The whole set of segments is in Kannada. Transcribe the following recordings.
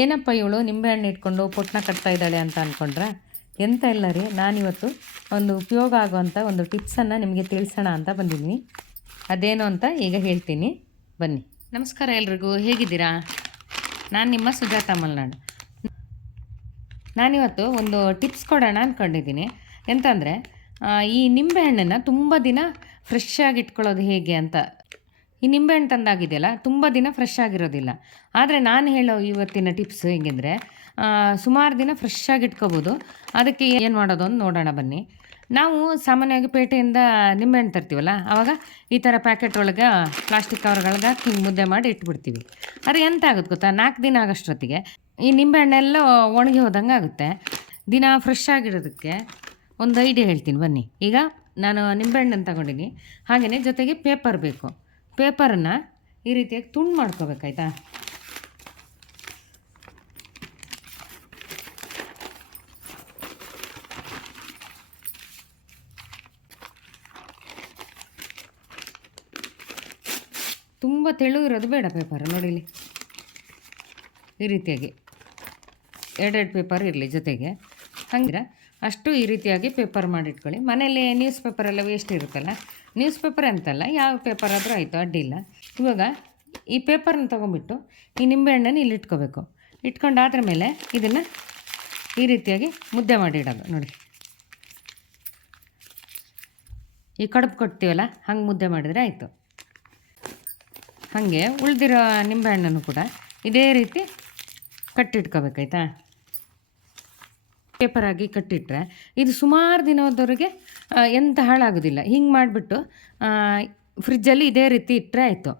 ಏನಪ್ಪ ಇವಳು ನಿಂಬೆಹಣ್ಣು ಇಟ್ಕೊಂಡು ಪೊಟ್ಟಣ ಕಟ್ತಾ ಇದ್ದಾಳೆ ಅಂತ ಅಂದ್ಕೊಂಡ್ರೆ ಎಂತ ಇಲ್ಲ ರೀ. ನಾನಿವತ್ತು ಒಂದು ಉಪಯೋಗ ಆಗುವಂಥ ಒಂದು ಟಿಪ್ಸನ್ನು ನಿಮಗೆ ತಿಳಿಸೋಣ ಅಂತ ಬಂದಿದ್ದೀನಿ. ಅದೇನು ಅಂತ ಈಗ ಹೇಳ್ತೀನಿ, ಬನ್ನಿ. ನಮಸ್ಕಾರ ಎಲ್ರಿಗೂ, ಹೇಗಿದ್ದೀರಾ? ನಾನು ನಿಮ್ಮ ಸುಜಾತ ಮಲ್ನಾಡು. ನಾನಿವತ್ತು ಒಂದು ಟಿಪ್ಸ್ ಕೊಡೋಣ ಅಂದ್ಕೊಂಡಿದ್ದೀನಿ. ಎಂತಂದರೆ, ಈ ನಿಂಬೆಹಣ್ಣನ್ನು ತುಂಬ ದಿನ ಫ್ರೆಶ್ ಆಗಿ ಇಟ್ಕೊಳ್ಳೋದು ಹೇಗೆ ಅಂತ. ಈ ನಿಂಬೆಹಣ್ಣು ತಂದಾಗಿದೆಯಲ್ಲ, ತುಂಬ ದಿನ ಫ್ರೆಶ್ ಆಗಿರೋದಿಲ್ಲ. ಆದರೆ ನಾನು ಹೇಳೋ ಇವತ್ತಿನ ಟಿಪ್ಸ್ ಹೇಗೆಂದರೆ, ಸುಮಾರು ದಿನ ಫ್ರೆಶ್ ಆಗಿ ಇಟ್ಕೋಬೋದು. ಅದಕ್ಕೆ ಏನು ಮಾಡೋದು ಅಂತ ನೋಡೋಣ ಬನ್ನಿ. ನಾವು ಸಾಮಾನ್ಯವಾಗಿ ಪೇಟೆಯಿಂದ ನಿಂಬೆಹಣ್ಣು ತರ್ತೀವಲ್ಲ, ಆವಾಗ ಈ ಥರ ಪ್ಯಾಕೆಟ್ ಒಳಗೆ ಪ್ಲಾಸ್ಟಿಕ್ ಕವರ್ಗಳಿಗೆ ಹಿಂಗೆ ಮುದ್ದೆ ಮಾಡಿ ಇಟ್ಬಿಡ್ತೀವಿ. ಆದರೆ ಎಂತ ಆಗುತ್ತೆ ಗೊತ್ತಾ, 4 ದಿನ ಆಗೋಷ್ಟೊತ್ತಿಗೆ ಈ ನಿಂಬೆಹಣ್ಣೆಲ್ಲ ಒಣಗಿ ಹೋದಂಗೆ ಆಗುತ್ತೆ. ದಿನ ಫ್ರೆಶ್ ಆಗಿರೋದಕ್ಕೆ ಒಂದು ಐಡಿಯಾ ಹೇಳ್ತೀನಿ ಬನ್ನಿ. ಈಗ ನಾನು ನಿಂಬೆಹಣ್ಣನ್ನು ತಗೊಂಡಿನಿ, ಹಾಗೆಯೇ ಜೊತೆಗೆ ಪೇಪರ್ ಬೇಕು. ಪೇಪರನ್ನು ಈ ರೀತಿಯಾಗಿ ತುಂಡು ಮಾಡ್ಕೋಬೇಕಾಯ್ತಾ. ತುಂಬ ತೆಳು ಇರೋದು ಬೇಡ ಪೇಪರ್, ನೋಡಿ ಇಲ್ಲಿ ಈ ರೀತಿಯಾಗಿ ಎರಡೆರಡು ಪೇಪರ್ ಇರಲಿ ಜೊತೆಗೆ. ಹಂಗಿರ ಅಷ್ಟು ಈ ರೀತಿಯಾಗಿ ಪೇಪರ್ ಮಾಡಿಟ್ಕೊಳ್ಳಿ. ಮನೇಲಿ ನ್ಯೂಸ್ ಪೇಪರೆಲ್ಲ ವೇಸ್ಟ್ ಇರುತ್ತಲ್ಲ, ನ್ಯೂಸ್ ಪೇಪರ್ ಅಂತಲ್ಲ, ಯಾವ ಪೇಪರ್ ಆದರೂ ಆಯಿತು, ಅಡ್ಡಿಲ್ಲ. ಇವಾಗ ಈ ಪೇಪರ್ನ ತೊಗೊಂಬಿಟ್ಟು ಈ ನಿಂಬೆಹಣ್ಣನ್ನು ಇಲ್ಲಿ ಇಟ್ಕೋಬೇಕು. ಇಟ್ಕೊಂಡಾದ್ರ ಮೇಲೆ ಇದನ್ನು ಈ ರೀತಿಯಾಗಿ ಮುದ್ದೆ ಮಾಡಿ ಇಡೋದು. ನೋಡಿ, ಈ ಕಡುಬು ಕೊಡ್ತೀವಲ್ಲ ಹಂಗೆ ಮುದ್ದೆ ಮಾಡಿದರೆ ಆಯಿತು. ಹಾಗೆ ಉಳಿದಿರೋ ನಿಂಬೆಹಣ್ಣನ್ನು ಕೂಡ ಇದೇ ರೀತಿ ಕಟ್ಟಿಟ್ಕೋಬೇಕಾಯ್ತಾ. ಪೇಪರಾಗಿ ಕಟ್ಟಿಟ್ರೆ ಇದು ಸುಮಾರು ದಿನದವರೆಗೆ ಎಂತ ಹಾಳಾಗೋದಿಲ್ಲ. ಹಿಂಗೆ ಮಾಡಿಬಿಟ್ಟು ಫ್ರಿಜ್ಜಲ್ಲಿ ಇದೇ ರೀತಿ ಇಟ್ಟರೆ ಆಯಿತು.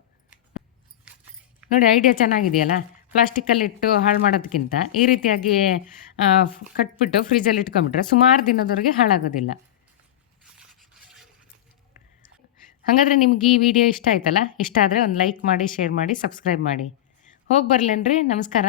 ನೋಡಿ, ಐಡಿಯಾ ಚೆನ್ನಾಗಿದೆಯಲ್ಲ. ಪ್ಲಾಸ್ಟಿಕ್ಕಲ್ಲಿ ಇಟ್ಟು ಹಾಳು ಮಾಡೋದಕ್ಕಿಂತ ಈ ರೀತಿಯಾಗಿ ಕಟ್ಬಿಟ್ಟು ಫ್ರಿಜ್ಜಲ್ಲಿ ಇಟ್ಕೊಂಬಿಟ್ರೆ ಸುಮಾರು ದಿನದವರೆಗೆ ಹಾಳಾಗೋದಿಲ್ಲ. ಹಾಗಾದರೆ ನಿಮ್ಗೆ ಈ ವಿಡಿಯೋ ಇಷ್ಟ ಆಯ್ತಲ್ಲ? ಇಷ್ಟ ಆದರೆ ಒಂದು ಲೈಕ್ ಮಾಡಿ, ಶೇರ್ ಮಾಡಿ, ಸಬ್ಸ್ಕ್ರೈಬ್ ಮಾಡಿ. ಹೋಗಿ ಬರಲೇನ್ರಿ, ನಮಸ್ಕಾರ.